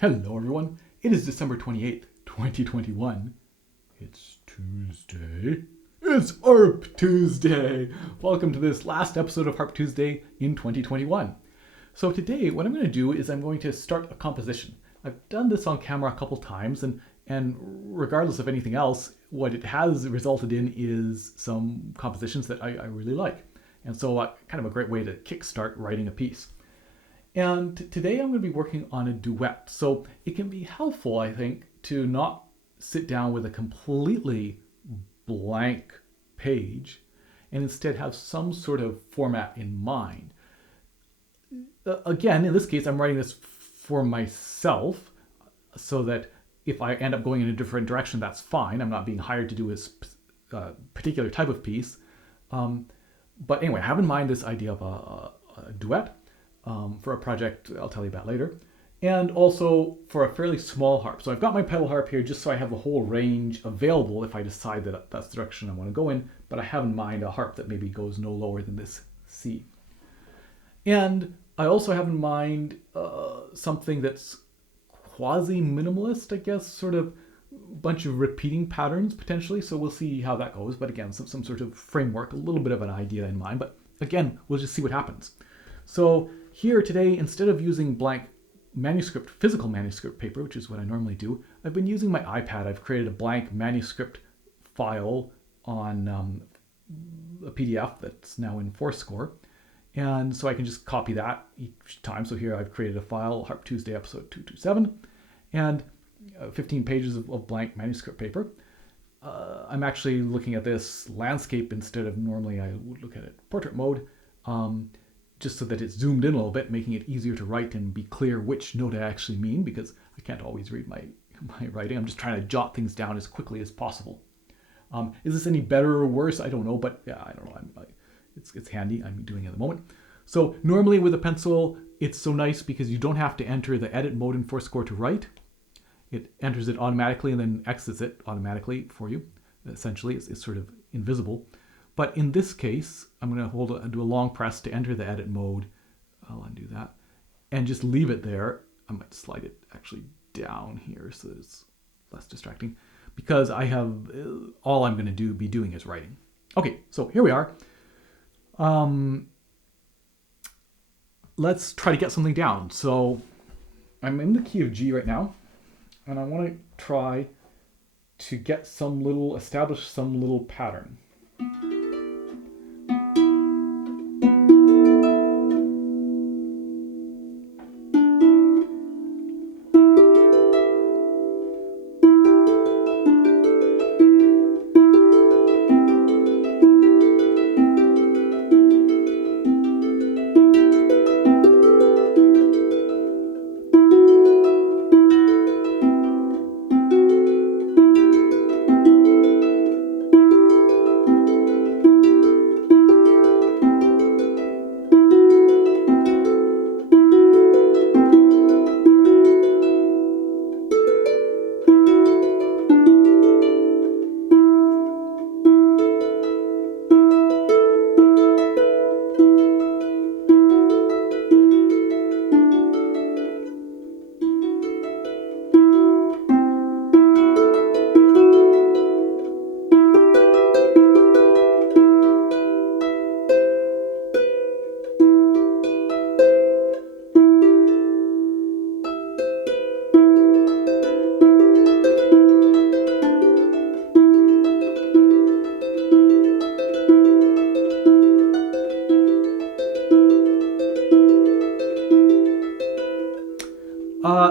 Hello everyone, it is December 28th, 2021. It's Tuesday. It's Harp Tuesday! Welcome to this last episode of Harp Tuesday in 2021. So today what I'm going to do is I'm going to start a composition. I've done this on camera a couple times and regardless of anything else, what it has resulted in is some compositions that I really like. And so kind of a great way to kickstart writing a piece. And today I'm going to be working on a duet. So it can be helpful, I think, to not sit down with a completely blank page and instead have some sort of format in mind. Again, in this case, I'm writing this for myself so that if I end up going in a different direction, that's fine. I'm not being hired to do a particular type of piece. But anyway, I have in mind this idea of a duet. For a project I'll tell you about later, and also for a fairly small harp. So I've got my pedal harp here just so I have the whole range available if I decide that that's the direction I want to go in, but I have in mind a harp that maybe goes no lower than this C. And I also have in mind something that's quasi-minimalist, I guess, sort of bunch of repeating patterns potentially, so we'll see how that goes, but again, some sort of framework, a little bit of an idea in mind, but again, we'll just see what happens. So here today, instead of using blank manuscript, physical manuscript paper, which is what I normally do, I've been using my iPad. I've created a blank manuscript file on a PDF that's now in Fourscore. And so I can just copy that each time. So here I've created a file, Harp Tuesday episode 227, and 15 pages of blank manuscript paper. I'm actually looking at this landscape instead of normally I would look at it portrait mode. Just so that it's zoomed in a little bit, making it easier to write and be clear which note I actually mean, because I can't always read my writing. I'm just trying to jot things down as quickly as possible. Is this any better or worse? I don't know, but yeah, I don't know. It's handy. I'm doing it at the moment. So normally with a pencil, it's so nice because you don't have to enter the edit mode in Fourscore to write. It enters it automatically and then exits it automatically for you. Essentially, it's sort of invisible. But in this case, I'm going to do a long press to enter the edit mode. I'll undo that. And just leave it there. I might slide it actually down here so that it's less distracting. Because I have, all I'm going to be doing is writing. Okay, so here we are. Let's try to get something down. So I'm in the key of G right now. And I want to try to establish some little pattern.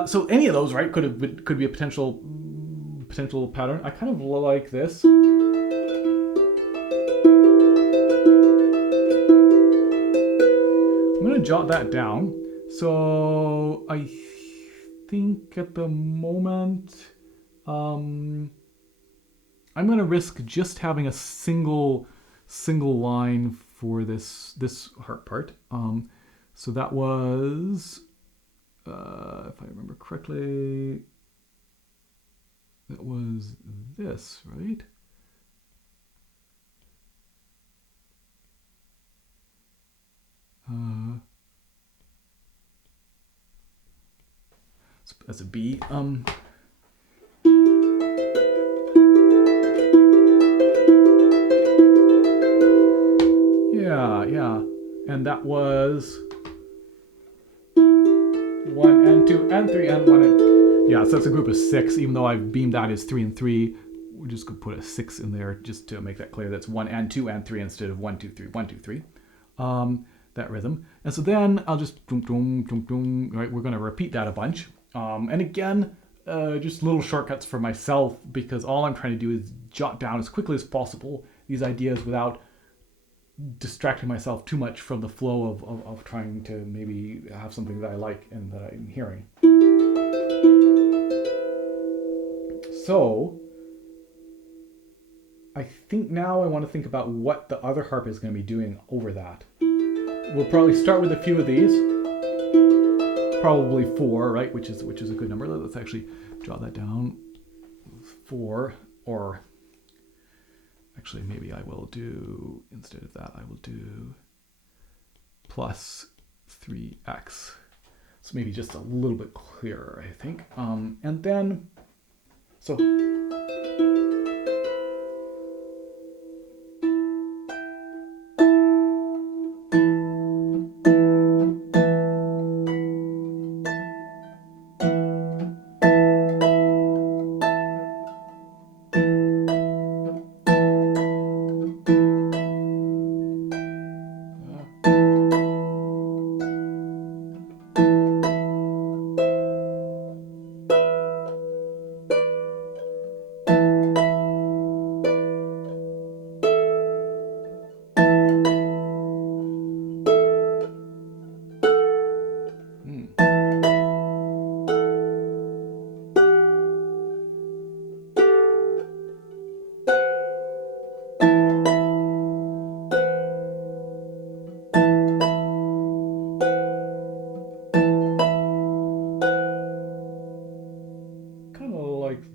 So any of those, right, could be a potential pattern. I kind of like this. I'm going to jot that down. So I think at the moment, I'm going to risk just having a single line for this harp part. So that was, if I remember correctly, that was this, right? That's a B. Yeah. And that was 1 and 2 and 3 and 1 and... Yeah, so that's a group of 6. Even though I've beamed that as 3 and 3, we're just going to put a 6 in there just to make that clear. That's 1 and 2 and 3 instead of 1, 2, 3, 1, 2, 3. That rhythm. And so then I'll just... Right, we're going to repeat that a bunch. And again, just little shortcuts for myself, because all I'm trying to do is jot down as quickly as possible these ideas without distracting myself too much from the flow of trying to maybe have something that I like and that I'm hearing. So I think now I want to think about what the other harp is going to be doing over that. We'll probably start with a few of these. Probably 4, right? Which is a good number. Let's actually jot that down. 4, or actually maybe I will do, instead of that, I will do plus 3x. So maybe just a little bit clearer, I think. And then, so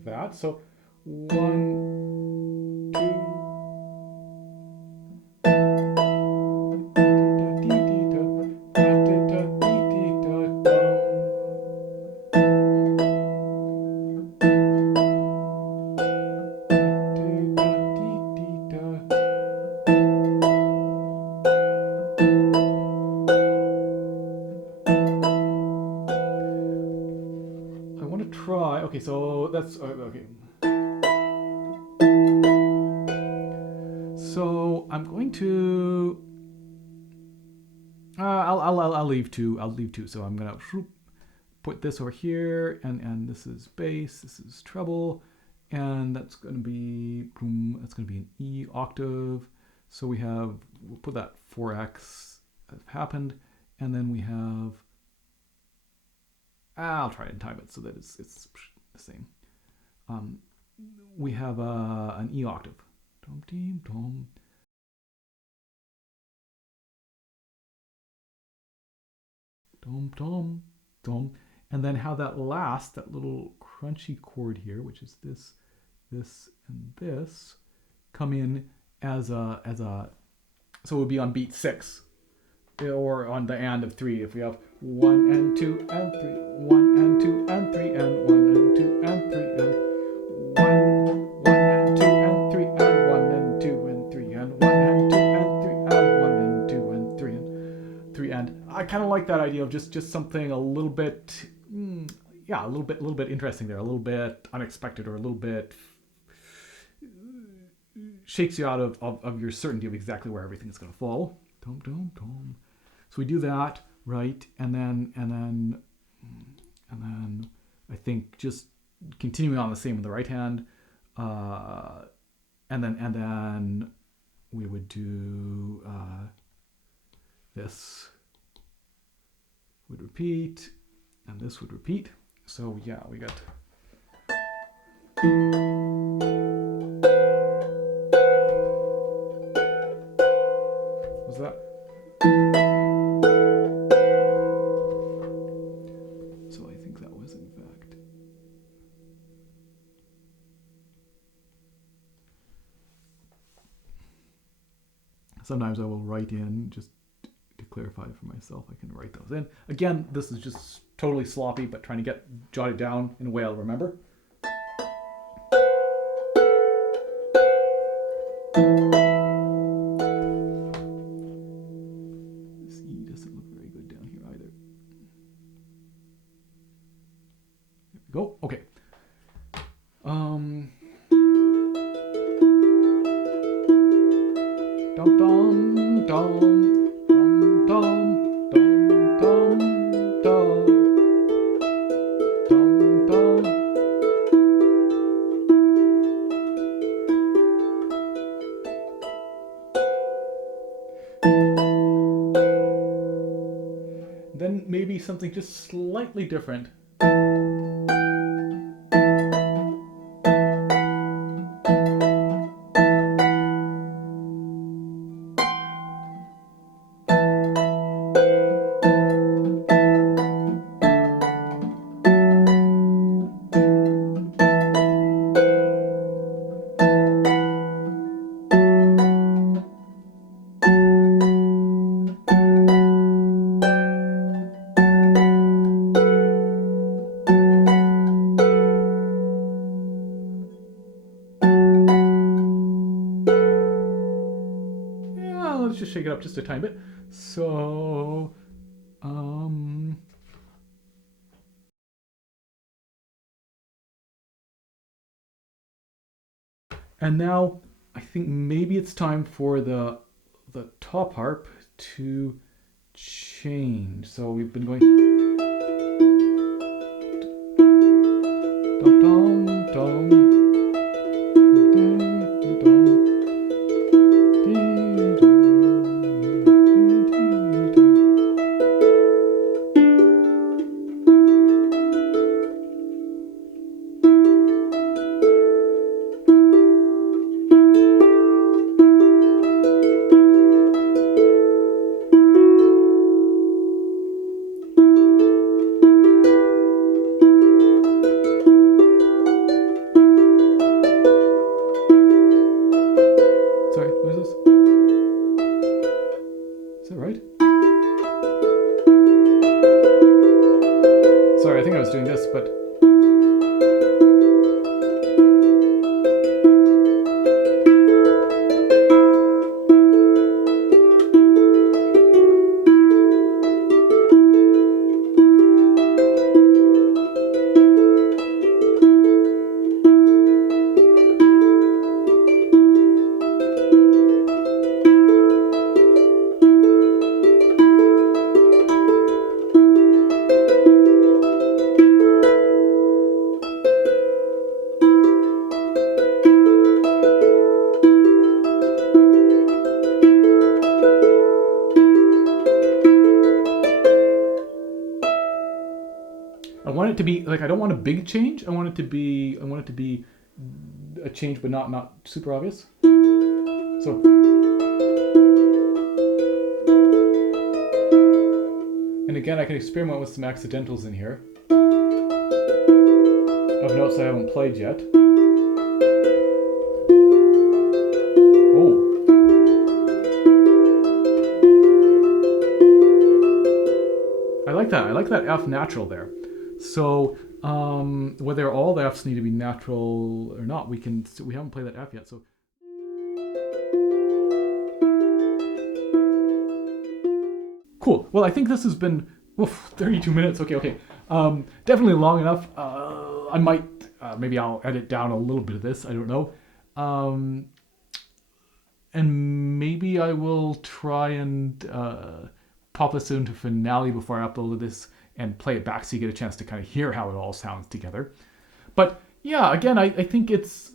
that. So 1, 2. I want to try. Okay, so that's okay. So I'm going to. I'll leave 2. I'll leave 2. So I'm gonna put this over here, and this is bass. This is treble, and that's gonna be an E octave. So we'll put that 4x that happened, and then we have. I'll try and time it so that it's the same. We have an E octave. Tom, team, tom. Tom, tom, tom. And then how that last, that little crunchy chord here, which is this, and this, come in as a, so it would be on beat 6, or on the and of 3. If we have 1 and 2 and 3, 1 and 2 and 3, and 1 and 2 and 3, and 1 and 2 and 3, and 1 and 2 and 3, and 1 and 2 and 3, and 1 and 2 and 3, and 3. And I kind of like that idea of just something a little bit, a little bit interesting there, a little bit unexpected, or a little bit shakes you out of your certainty of exactly where everything is going to fall. Tom, tom, tom. So we do that, right? And then I think just continuing on the same with the right hand, and then we would do this would repeat, and this would repeat. So yeah, we got. Was that? So I think that was in fact. Sometimes I will write in just to clarify it for myself, I can write those in. Again, this is just totally sloppy, but trying to jot it down in a way I'll remember. This E doesn't look very good down here either. There we go. Okay. Dum dum dum dum dum dum dum dum dum dum. Then maybe something just slightly different. Let's just shake it up just a tiny bit. So, and now I think maybe it's time for the top harp to change. So we've been going dum dum dum. Sorry, what is this? Is that right? Sorry, I think I was doing this, but... I want it to be like, I don't want a big change. I want it to be a change, but not super obvious. So, and again, I can experiment with some accidentals in here of notes I haven't played yet. Oh. I like that. I like that F natural there. So whether all the Fs need to be natural or not, we haven't played that F yet. So cool. Well, I think this has been 32 minutes. Okay. Definitely long enough. I might maybe I'll edit down a little bit of this. I don't know. And maybe I will try and pop this into finale before I upload this and play it back so you get a chance to kind of hear how it all sounds together. But yeah, again, I think it's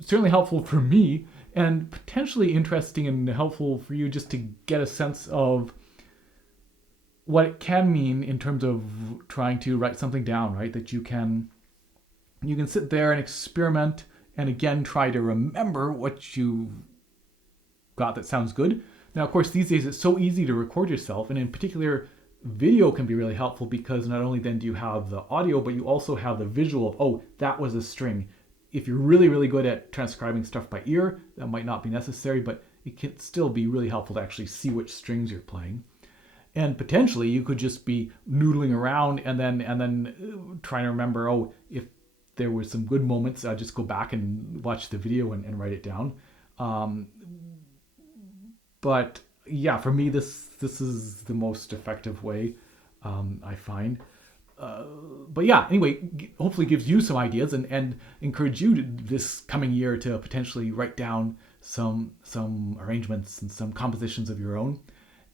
certainly helpful for me and potentially interesting and helpful for you just to get a sense of what it can mean in terms of trying to write something down, right? That you can sit there and experiment and again try to remember what you got that sounds good. Now, of course, these days it's so easy to record yourself, and in particular, video can be really helpful because not only then do you have the audio, but you also have the visual of, oh, that was a string. If you're really, really good at transcribing stuff by ear, that might not be necessary, but it can still be really helpful to actually see which strings you're playing. And potentially you could just be noodling around and then trying to remember, oh, if there were some good moments, I'll just go back and watch the video and write it down. Um, but yeah, for me, this is the most effective way, I find. But yeah, anyway, hopefully gives you some ideas and encourage you to, this coming year, to potentially write down some arrangements and some compositions of your own.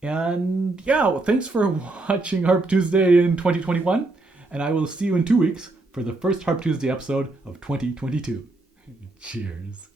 And yeah, well, thanks for watching Harp Tuesday in 2021, and I will see you in 2 weeks for the first Harp Tuesday episode of 2022. Cheers.